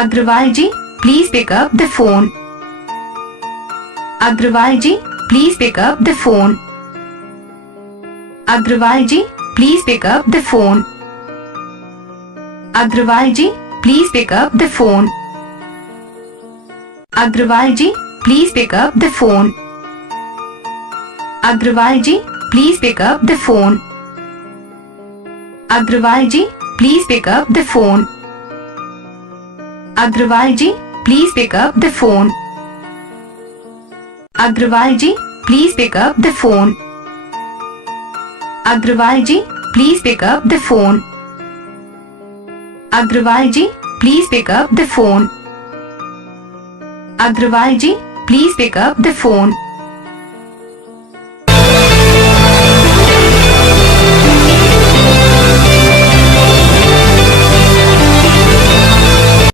Agarwal ji, please pick up the phone. Agarwal ji, please pick up the phone. Agarwal ji, please pick up the phone. Agarwal ji, please pick up the phone. Agarwal ji, please pick up the phone. Agarwal ji, please pick up the phone. Agarwal ji, please pick up the phone. Agarwal ji, please pick up the phone. Agarwal ji, please pick up the phone. Agarwal ji, please pick up the phone. Agarwal ji, please pick up the phone. Agarwal ji, please pick up the phone.